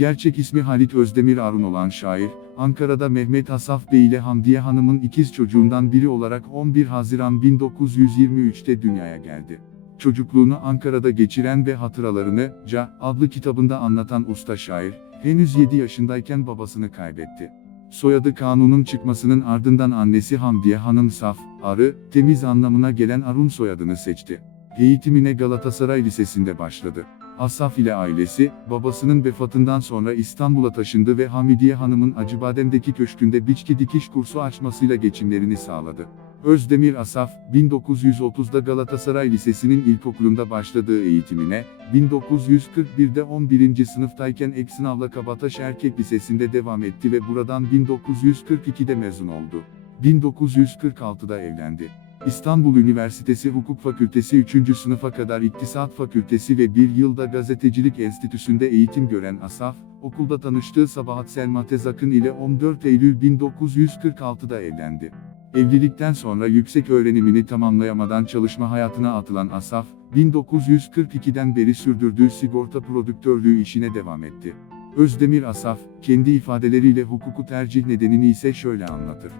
Gerçek ismi Halit Özdemir Arun olan şair, Ankara'da Mehmet Asaf Bey ile Hamdiye Hanım'ın ikiz çocuğundan biri olarak 11 Haziran 1923'te dünyaya geldi. Çocukluğunu Ankara'da geçiren ve hatıralarını Ca adlı kitabında anlatan usta şair, henüz 7 yaşındayken babasını kaybetti. Soyadı kanunun çıkmasının ardından annesi Hamdiye Hanım saf, arı, temiz anlamına gelen Arun soyadını seçti. Eğitimine Galatasaray Lisesi'nde başladı. Asaf ile ailesi, babasının vefatından sonra İstanbul'a taşındı ve Hamidiye Hanım'ın Acıbadem'deki köşkünde biçki dikiş kursu açmasıyla geçimlerini sağladı. Özdemir Asaf, 1930'da Galatasaray Lisesi'nin ilkokulunda başladığı eğitimine, 1941'de 11. sınıftayken ek sınavla Kabataş Erkek Lisesi'nde devam etti ve buradan 1942'de mezun oldu. 1946'da evlendi. İstanbul Üniversitesi Hukuk Fakültesi 3. sınıfa kadar İktisat Fakültesi ve bir yılda Gazetecilik Enstitüsü'nde eğitim gören Asaf, okulda tanıştığı Sabahat Selma Tezakın ile 14 Eylül 1946'da evlendi. Evlilikten sonra yüksek öğrenimini tamamlayamadan çalışma hayatına atılan Asaf, 1942'den beri sürdürdüğü sigorta prodüktörlüğü işine devam etti. Özdemir Asaf, kendi ifadeleriyle hukuku tercih nedenini ise şöyle anlatır.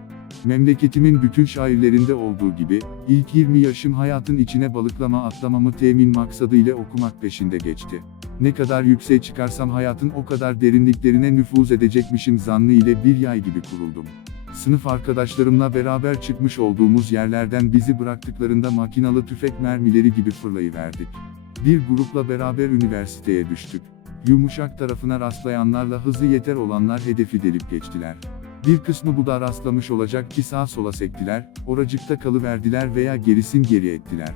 Memleketimin bütün şairlerinde olduğu gibi, ilk 20 yaşım hayatın içine balıklama atlamamı temin maksadıyla okumak peşinde geçti. Ne kadar yükseğe çıkarsam hayatın o kadar derinliklerine nüfuz edecekmişim zannı ile bir yay gibi kuruldum. Sınıf arkadaşlarımla beraber çıkmış olduğumuz yerlerden bizi bıraktıklarında makinalı tüfek mermileri gibi fırlayıverdik. Bir grupla beraber üniversiteye düştük. Yumuşak tarafına rastlayanlarla hızı yeter olanlar hedefi delip geçtiler. Bir kısmı bu da rastlamış olacak ki sağa sola sektiler, oracıkta kalıverdiler veya gerisin geri ettiler.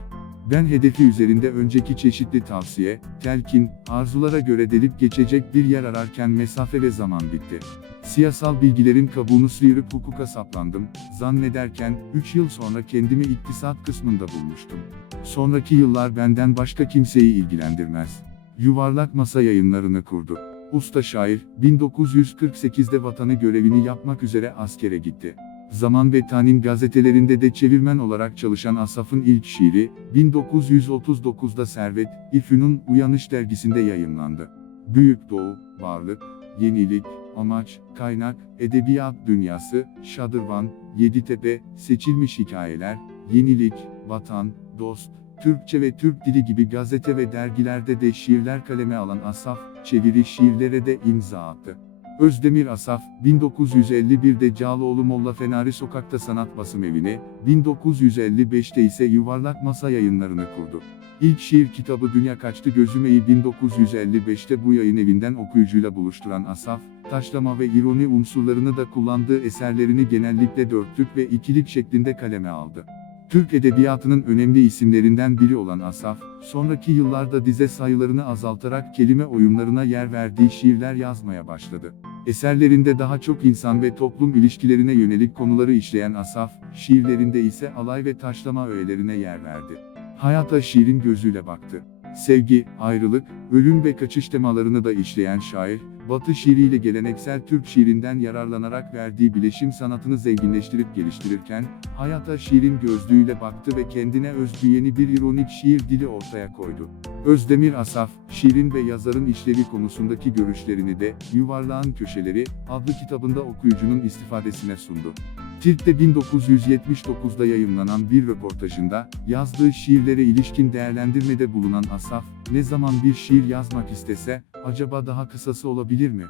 Ben hedefi üzerinde önceki çeşitli tavsiye, telkin, arzulara göre delip geçecek bir yer ararken mesafe ve zaman bitti. Siyasal bilgilerin kabuğunu sıyırıp hukuka saplandım, zannederken, 3 yıl sonra kendimi iktisat kısmında bulmuştum. Sonraki yıllar benden başka kimseyi ilgilendirmez. Yuvarlak Masa yayınlarını kurdu. Usta şair, 1948'de vatanı görevini yapmak üzere askere gitti. Zaman ve Tanin gazetelerinde de çevirmen olarak çalışan Asaf'ın ilk şiiri, 1939'da Servet, İFÜ'nün Uyanış dergisinde yayımlandı. Büyük Doğu, Varlık, Yenilik, Amaç, Kaynak, Edebiyat Dünyası, Şadırvan, Yeditepe, Seçilmiş Hikayeler, Yenilik, Vatan, Dost, Türkçe ve Türk Dili gibi gazete ve dergilerde de şiirler kaleme alan Asaf, çeviri şiirlere de imza attı. Özdemir Asaf, 1951'de Cağaloğlu Molla Fenari Sokak'ta sanat basım evini, 1955'te ise Yuvarlak Masa yayınlarını kurdu. İlk şiir kitabı Dünya Kaçtı Gözüme'yi 1955'te bu yayın evinden okuyucuyla buluşturan Asaf, taşlama ve ironi unsurlarını da kullandığı eserlerini genellikle dörtlük ve ikilik şeklinde kaleme aldı. Türk Edebiyatı'nın önemli isimlerinden biri olan Asaf, sonraki yıllarda dize sayılarını azaltarak kelime oyunlarına yer verdiği şiirler yazmaya başladı. Eserlerinde daha çok insan ve toplum ilişkilerine yönelik konuları işleyen Asaf, şiirlerinde ise alay ve taşlama öğelerine yer verdi. Hayata şiirin gözüyle baktı. Sevgi, ayrılık, ölüm ve kaçış temalarını da işleyen şair, Batı şiiriyle geleneksel Türk şiirinden yararlanarak verdiği bileşim sanatını zenginleştirip geliştirirken, hayata şiirin gözlüğüyle baktı ve kendine özgü yeni bir ironik şiir dili ortaya koydu. Özdemir Asaf, şiirin ve yazarın işlevi konusundaki görüşlerini de, Yuvarlağın Köşeleri, adlı kitabında okuyucunun istifadesine sundu. Tilt'te 1979'da yayımlanan bir röportajında, yazdığı şiirlere ilişkin değerlendirmede bulunan Asaf, ne zaman bir şiir yazmak istese, acaba daha kısası olabilir mi?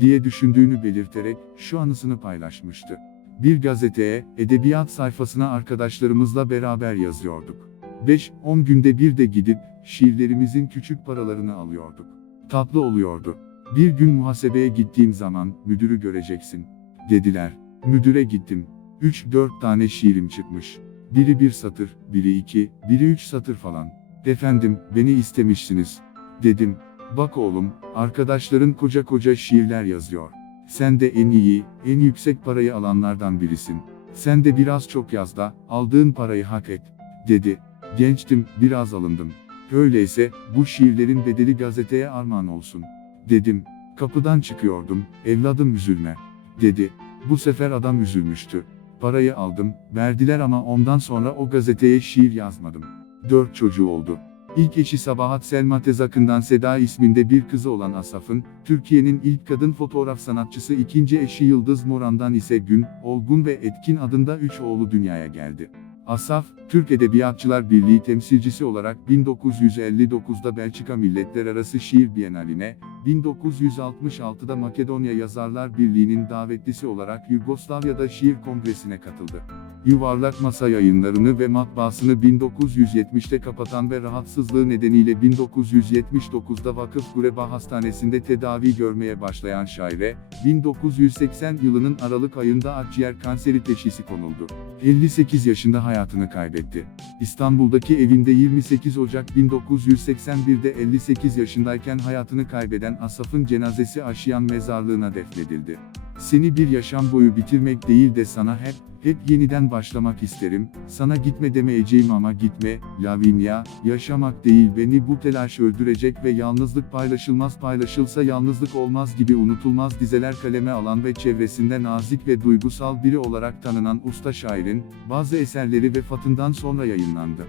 diye düşündüğünü belirterek, şu anısını paylaşmıştı. Bir gazeteye, edebiyat sayfasına arkadaşlarımızla beraber yazıyorduk. 5-10 günde bir de gidip, şiirlerimizin küçük paralarını alıyorduk. Tatlı oluyordu. Bir gün muhasebeye gittiğim zaman, müdürü göreceksin, dediler. Müdüre gittim. 3-4 tane şiirim çıkmış. Biri bir satır, biri iki, biri üç satır falan. Efendim, beni istemişsiniz. Dedim, bak oğlum, arkadaşların koca koca şiirler yazıyor. Sen de en iyi, en yüksek parayı alanlardan birisin. Sen de biraz çok yaz da, aldığın parayı hak et, dedi. Gençtim, biraz alındım. Öyleyse, bu şiirlerin bedeli gazeteye armağan olsun. Dedim, kapıdan çıkıyordum, evladım üzülme, dedi. Bu sefer adam üzülmüştü. Parayı aldım, verdiler ama ondan sonra o gazeteye şiir yazmadım. Dört çocuğu oldu. İlk eşi Sabahat Selma Tezakın'dan Seda isminde bir kızı olan Asaf'ın, Türkiye'nin ilk kadın fotoğraf sanatçısı ikinci eşi Yıldız Moran'dan ise Gün, Olgun ve Etkin adında üç oğlu dünyaya geldi. Asaf, Türk Edebiyatçılar Birliği temsilcisi olarak 1959'da Belçika Milletler Arası Şiir Bienali'ne, 1966'da Makedonya Yazarlar Birliği'nin davetlisi olarak Yugoslavya'da şiir kongresine katıldı. Yuvarlak Masa yayınlarını ve matbaasını 1970'te kapatan ve rahatsızlığı nedeniyle 1979'da Vakıf Gureba Hastanesi'nde tedavi görmeye başlayan şaire, 1980 yılının Aralık ayında akciğer kanseri teşhisi konuldu. 58 yaşında hayatını kaybetti. İstanbul'daki evinde 28 Ocak 1981'de 58 yaşındayken hayatını kaybeden Asaf'ın cenazesi Aşiyan mezarlığına defnedildi. Seni bir yaşam boyu bitirmek değil de sana hep, hep yeniden başlamak isterim, sana gitme demeyeceğim ama gitme, Lavinia, yaşamak değil beni bu telaş öldürecek ve yalnızlık paylaşılmaz paylaşılsa yalnızlık olmaz gibi unutulmaz dizeler kaleme alan ve çevresinde nazik ve duygusal biri olarak tanınan usta şairin, bazı eserleri vefatından sonra yayınlandı.